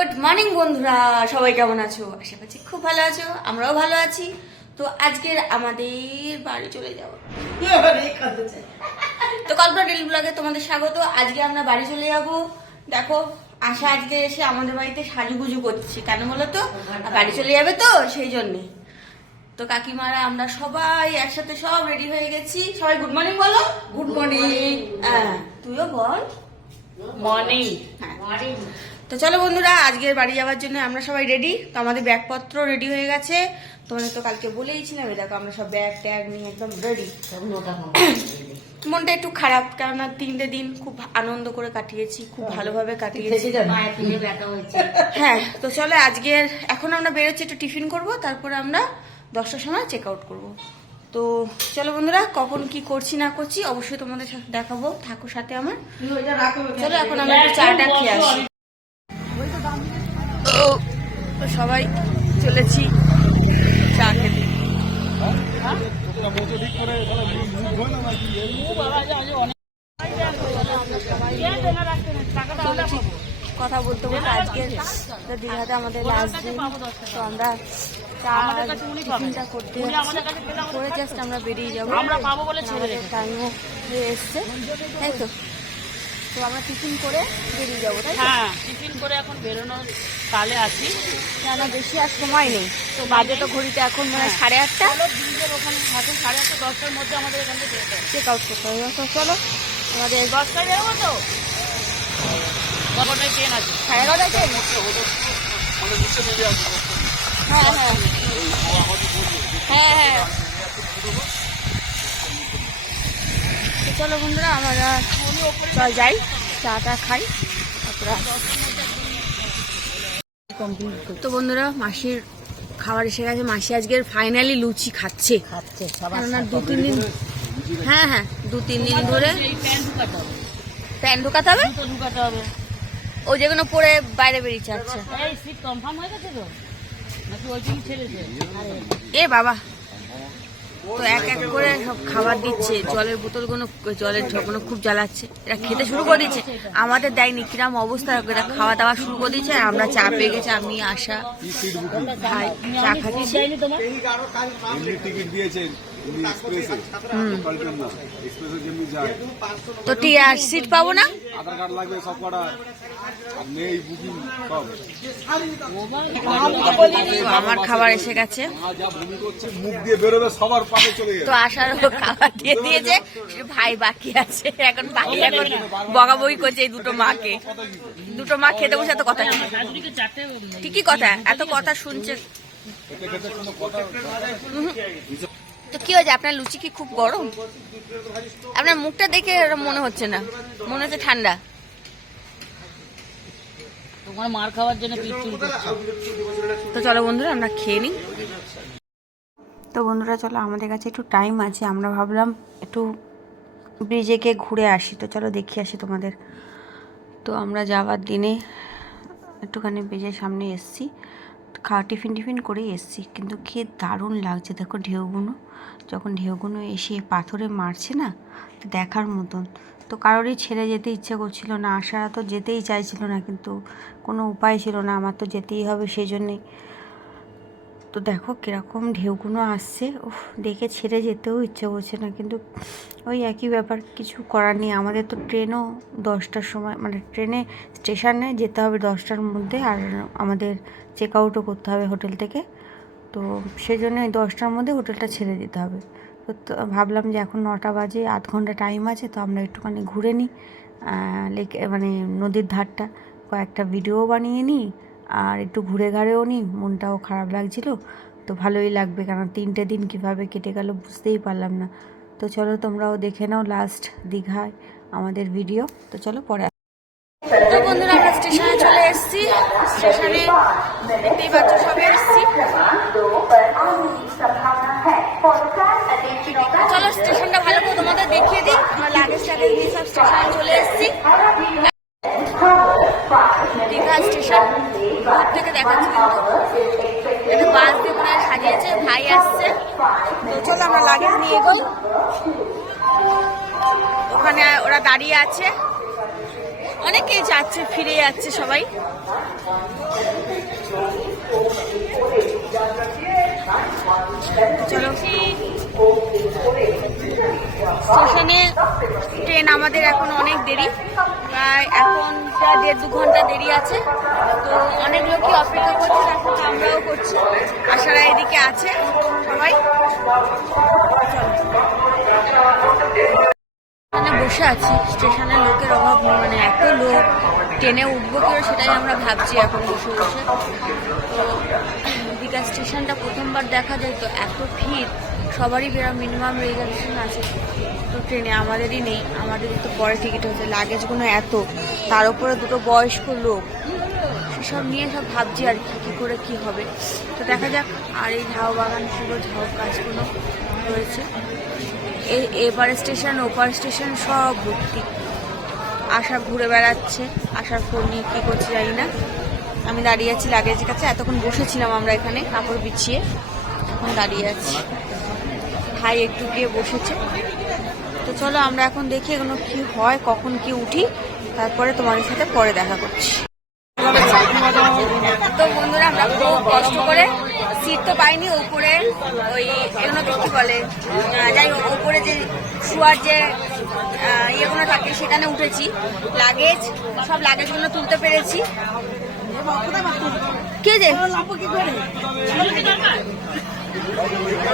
Good morning বন্ধুরা সবাই কেমন আছো? আশা করছি খুব ভালো আছো আমরাও ভালো আছি। তো আজকের আমাদের বাড়ি চলে যাব। তো কল্পনা ডেলি ব্লগে তোমাদের স্বাগত। আজকে আমরা বাড়ি চলে যাব। দেখো আশা আজকে এসে আমাদের বাড়িতে সাজুগুজু করছি। কেন বলো তো? বাড়ি চলে যাবে তো সেই জন্যে। তো কাকিমারা আমরা সবাই একসাথে সব রেডি হয়ে গেছি। সবাই গুড মর্নিং বলো। গুড মর্নিং হ্যাঁ তুইও বল। মর্নিং হ্যাঁ। তো চলো বন্ধুরা আজকের বাড়ি যাওয়ার জন্য আমরা সবাই রেডি তো আমাদের ব্যাগপত্র রেডি হয়ে গেছে। তোমাদের তো কালকে বলেইছিলাম এই দেখো আমরা সব ব্যাগ ট্যাগ নিয়ে একদম রেডি মনটা একটু খারাপ কেননা তিনটে দিন খুব আনন্দ করে কাটিয়েছি খুব ভালোভাবে কাটিয়েছি। হ্যাঁ তো চলো আজকের এখন আমরা বেরোচ্ছি একটু টিফিন করব তারপরে আমরা দশটার সময় চেক আউট করব। তো চলো বন্ধুরা কখন কি করছি না করছি অবশ্যই তোমাদের সাথে দেখাবো থাকো সাথে আমার। চলো এখন আমরা একটু চাটা খেয়ে আসি। সবাই চলেছি চা খেতে। কথা বলতে বলতে আজকে তো দীঘাতে আমাদের লাস্ট দিন। তো আমরা টিফিনটা করতে করে জাস্ট আমরা বেরিয়ে যাব। টাইমও হয়ে এসছে। তাই তো? তো আমরা টিফিন করে বেরিয়ে যাব তাই হ্যাঁ টিফিন করে এখন বেরোনোর তালে আছি। কেন বেশি আর সময় নেই। তো বাজে তো ঘড়িতে এখন মানে সাড়ে আটটা। ব্রিজের ওখানে থাকে সাড়ে আটটা দশটার মধ্যে আমাদের এখান থেকে যেতে হবে। চেক আউট করতে হবে। তো চলো আমাদের দশটায় বেরোবো তো? দশটায় ট্রেন আছে। সাড়ে এগারোটায় ট্রেন? হ্যাঁ হ্যাঁ। হ্যাঁ হ্যাঁ। তো চলো বন্ধুরা আমরা চল যাই চাটা খাই তারপরে তো বন্ধুরা মাসির খাবার এসে গেছে। মাসি আজকের ফাইনালি লুচি খাচ্ছে। কেননা দু তিন দিন হ্যাঁ হ্যাঁ দু তিন দিন ধরে প্যান্ট ঢুকাতে হবে। ও যেগুলো পরে বাইরে বেরিয়েছে আচ্ছা। এ বাবা। তো এক এক করে সব খাবার দিচ্ছে, জলের বোতলগুলো, জলের ঢকগুলো খুব জ্বালাচ্ছে। এরা খেতে শুরু করে দিচ্ছে আমাদের দেয়নি, কিরাম অবস্থা এরা খাওয়া দাওয়া শুরু করে দিচ্ছে আর আমরা চা পেয়ে গেছি, আমি, আশা, ভাই, চা খাচ্ছি। তো ঠিক আর সিট পাবো না? আধার কার্ড লাগবে সব কটা। নেই বুকিং সব। আমার খাবার এসে গেছে। মা যা ভূমি করছে মুখ দিয়ে বেরোবে সবার পাশে চলে তো আসার খাবার দিয়ে দিয়েছে ভাই বাকি আছে এখন ভাই এখন বকাবকি করছে এই দুটো মাকে। দুটো মা খেতে বসে এত কথা? ঠিকই কথা এত কথা শুনছে। তো কি হয়েছে? আপনার লুচি কি খুব গরম? আপনার মুখটা দেখে মনে হচ্ছে না। মনে হচ্ছে ঠান্ডা। তোমার মার খাওয়ার জন্য তো চলো বন্ধুরা আমরা খেয়ে নিই। তো বন্ধুরা চলো আমাদের কাছে একটু টাইম আছে। আমরা ভাবলাম একটু ব্রিজে গিয়ে ঘুরে আসি। তো চলো দেখি আসি তোমাদের। তো আমরা যাওয়ার দিনে একটুখানি ব্রিজের সামনে এসছি। খাওয়া টিফিন টিফিন করেই এসছি। কিন্তু খেয়ে দারুণ লাগছে দেখো ঢেউগুলো। যখন ঢেউগুলো এসে পাথরে মারছে না, দেখার মতন। তো কারোরই ছেড়ে যেতে ইচ্ছে করছিল না আসারা তো যেতেই চাইছিল না, কিন্তু কোনো উপায় ছিল না, আমার তো যেতেই হবে সেই জন্যেই তো দেখো কীরকম ঢেউগুলো আসছে, উফ, দেখে ছেড়ে যেতেও ইচ্ছে করছে না, কিন্তু ওই একই ব্যাপার, কিছু করার নেই। আমাদের তো ট্রেনও দশটার সময় মানে ট্রেনে, স্টেশনে যেতে হবে দশটার মধ্যে, আর আমাদের চেক আউটও করতে হবে হোটেল থেকে। তো সেই জন্য ওই দশটার মধ্যে হোটেলটা ছেড়ে দিতে হবে। তো ভাবলাম যে এখন নটা বাজে, আধ ঘণ্টা টাইম আছে, তো আমরা একটুখানি ঘুরে নিই। লেক মানে নদীর ধারটা। কয়েকটা ভিডিও বানিয়ে নিই, আর একটু ঘুরে ঘাড়েও নিই। মনটাও খারাপ লাগছিল, তো ভালোই লাগবে কারণ তিনটে দিন কীভাবে কেটে গেল বুঝতেই পারলাম না। তো চলো তোমরাও দেখে নাও লাস্ট দীঘায় আমাদের ভিডিও তো চলো পরে বন্ধুরা স্টেশনে এসেছি স্টেশনে দেখতেই পাচ্ছ সবে এসেছি। চলো স্টেশনটা ভালো করে তোমাদের দেখিয়ে দিই। আমরা লাগেজ টাগেজ নিয়ে সব স্টেশনে চলে এসেছি। দীঘা স্টেশন। দূর থেকে দেখাচ্ছি কিন্তু। বাস দিয়ে মনে সাজিয়েছে, ভাই আসছে। তো চলো আমরা লাগেজ নিয়ে এগোই। ওখানে ওরা দাঁড়িয়ে আছে। অনেকে যাচ্ছে, ফিরে যাচ্ছে সবাই। চলো। স্টেশনে ট্রেন আমাদের এখন অনেক দেরি, প্রায় এখন প্রায় দেড় দু ঘণ্টা দেরি আছে। তো অনেক লোকই অপেক্ষা করছে, এখন আমরাও করছি। আশারা এদিকে আছে সবাই। বসে আছি স্টেশনের লোকের অভাব নেই মানে এত লোক ট্রেনে উঠবো করে সেটাই আমরা ভাবছি এখন বসে বসে। তো দীঘা স্টেশনটা প্রথমবার দেখা যায়, তো এত ভিড়, সবারই বেরা মিনিমাম রিজার্ভেশন আছে তো ট্রেনে আমাদেরই নেই আমাদেরই তো পরে টিকিট হচ্ছে লাগেজগুলো এত। তার উপরে দুটো বয়স্ক লোক। সেসব নিয়ে সব ভাবছি আর কি, কী করে কি হবে। তো দেখা যাক, আর এই ঝাউ বাগান পুরো ঝাউ গাছগুলো রয়েছে। এপার স্টেশন, ওপার স্টেশন সব ভর্তি। আশা ঘুরে বেড়াচ্ছে, আশার ফোন নিয়ে কী করছে জানি না। আমি দাঁড়িয়ে আছি লাগেজের কাছে, এতক্ষণ বসেছিলাম আমরা এখানে, কাপড় বিছিয়ে, এখন দাঁড়িয়ে আছি। ভাই একটু গিয়ে বসেছে। তো চলো আমরা এখন দেখি এগুলো কি হয়, কখন কি উঠি, তারপরে তোমাদের সাথে পরে দেখা করছি। তো বন্ধুরা, আমরা খুব কষ্ট করে সিট তো পাইনি উপরে, ওই এগুলো কি বলে যাই হোক, উপরে যে শোয়ার যে ইয়েগুলো থাকে সেখানে উঠেছি। লাগেজ সব লাগেজগুলো তুলতে পেরেছি। কে যে?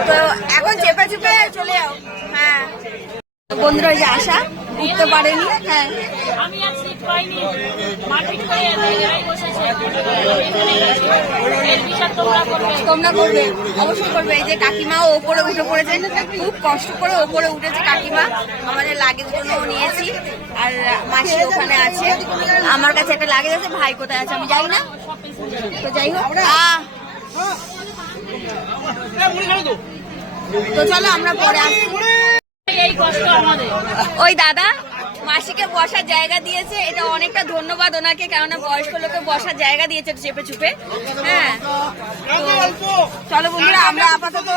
তো এখন চেপে চেপে চলে যাও। হ্যাঁ। বন্ধুরা ওই যে আশা, উঠতে পারেনি। হ্যাঁ। তোমরা করবে। অবশ্যই করবে। এই যে কাকিমাও ওপরে উঠে পড়েছে খুব কষ্ট করে ওপরে উঠেছে কাকিমা। আমাদের লাগেজগুলো নিয়েছি। আর মাসি ওখানে আছে। আমার কাছে একটা লাগেজ আছে ভাই কোথায় আছে আমি যাই না। তো যাই হোক। তো চলো আমরা পরে আসি এই কষ্ট আমাদের। ওই দাদা মাসিকে বসার জায়গা দিয়েছে, এটা অনেকটা ধন্যবাদ ওনাকে, কেননা বয়স্ক লোকে বসার জায়গা দিয়েছে চেপে চুপে। হ্যাঁ। চলো বন্ধুরা, আমরা আপাতত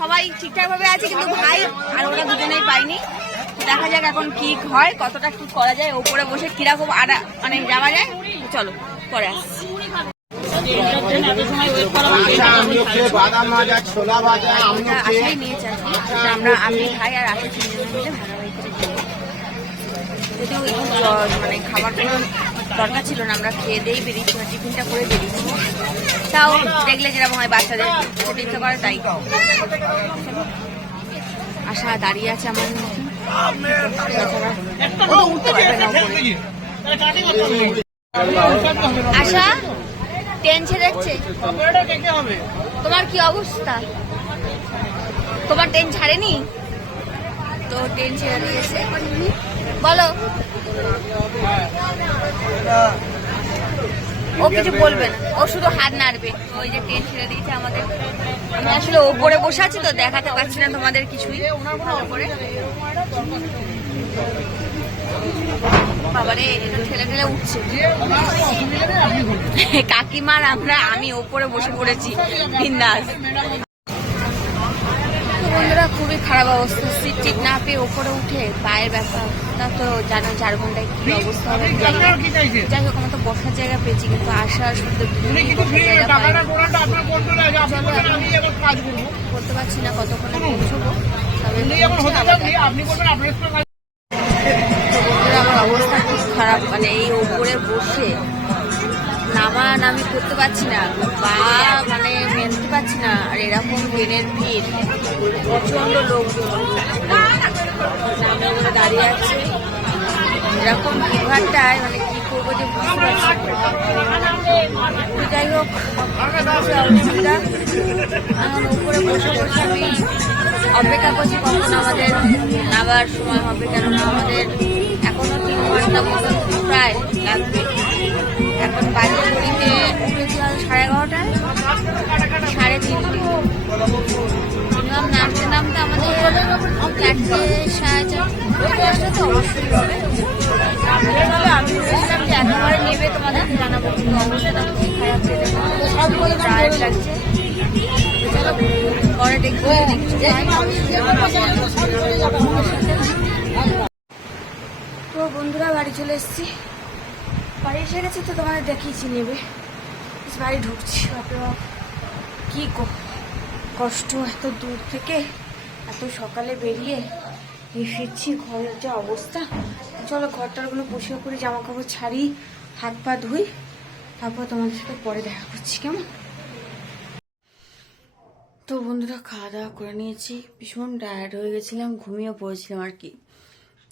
সবাই ঠিকঠাক ভাবে আছি, কিন্তু ভাই আর ওরা দুজনেই পাইনি। দেখা যাক এখন কি হয়, কতটা কি করা যায়, ওপরে বসে কীরকম আড়া মানে যাওয়া যায়। চলো, পরে আসছি। আচ্ছা আমি হচ্ছে বাদাম ভাজা ছোলা ভাজা আমি নিয়েছে আর আমরা আমি ভাই আর তিনজনে মিলে ভাগাভাগি করে খাব। যদিও মানে খাবার কোনো দরকার ছিল না, আমরা খেয়ে দিয়েই বেরিয়েছি বা টিফিনটা করে বেরিয়েছি তাও দেখলে যেরকম হয় বাচ্চাদের খেতে ইচ্ছে করে, তাই। আশা দাঁড়িয়ে আছে আমার উঠতে পারবে না আশা ট্রেন ছেড়ে যাচ্ছে? তোমার কি অবস্থা? তোমার ট্রেন ছাড়েনি? তো ট্রেন ছেড়ে দিয়েছে বলো। ও কিছু বলবে না। ও শুধু হাত নাড়বে। ওই যে ট্রেন ছেড়ে দিয়েছে আমাদের। আমি আসলে ওপরে বসে আছি তো, দেখাতে পারছি না তোমাদের কিছুই। ভালো বাবারে ঠেলে ঠেলে উঠছে। কাকিমার আমরা, আমি ওপরে বসে পড়েছি। বিন্দাস। বন্ধুরা খুবই খারাপ অবস্থা। সিট ঠিক না পেয়ে ওপরে উঠে পায়ের ব্যাপারটা তো জানো চার ঘন্টায় কি অবস্থা হবে যাই হোক আমার তো বসার জায়গা পেয়েছি কিন্তু আসা শুনতে করতে পারছি না কতক্ষণে পৌঁছবো। তবে আমার অবস্থা খুব খারাপ। মানে এই ওপরে বসে নামা নামি করতে পারছি না। পা মানে মেলতে পারছি না। আর এরকম ট্রেনের ভিড়। প্রচণ্ড লোকজন। দাঁড়িয়ে আছে। এরকম ভিড়ভাড়টায় মানে কি করব যে বুঝতে যাই হোক অসুবিধা। এখন উপরে বসে বসে আমি অপেক্ষা করছি কখন আমাদের নামার সময় হবে। কেননা আমাদের এখনও তিন ঘণ্টা মতো প্রায় লাগবে। এখন বাড়ি ঘড়িতে উঠেছি হয়তো সাড়ে এগারোটায়, সাড়ে তিনটে। মিনিমাম নামতে নামতে আমাদের চারটে, সাড়ে চারটে। তো অবশ্যই আমি যে নেবে তোমাদের, জানাব। খুবই খারাপ লাগছে। অবশ্যই। তো বন্ধুরা, বাড়ি চলে এসেছি। বাড়ি এসে গেছি তো তোমাদের দেখিয়েছি নেবে বাড়ি ঢুকছি, বাপরে বাপ। কি কষ্ট এত দূর থেকে, এত সকালে বেরিয়ে ফিরছি ঘরের যে অবস্থা। চলো ঘরটারগুলো পরিষ্কার করে জামা কাপড় ছাড়ি, হাত পা ধুই, তারপর তোমাদের সাথে পরে দেখা করছি, কেমন? তো বন্ধুরা খাওয়া দাওয়া করে নিয়েছি। ভীষণ টায়ার্ড হয়ে গেছিলাম, ঘুমিয়ে পড়েছিলাম আর কি।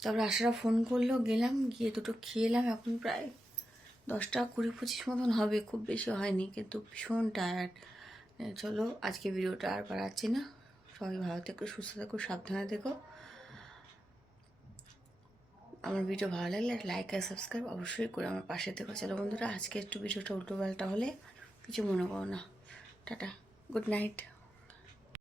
তারপরে আশারা ফোন করল, গেলাম, গিয়ে দুটো খেয়ে এলাম, এখন প্রায় দশটা কুড়ি পঁচিশ মতন হবে, খুব বেশি হয়নি, কিন্তু ভীষণ টায়ার্ড চলো আজকে ভিডিওটা আর বাড়াচ্ছি না। সবাই ভালো থেকো, সুস্থ থেকো, সাবধানে থেকো। আমার ভিডিও ভালো লাগলে লাইক আর সাবস্ক্রাইব অবশ্যই করে আমার পাশে থেকো। চলো বন্ধুরা আজকে একটু ভিডিওটা উল্টো পাল্টা হলে কিছু মনে করো না। Tata good night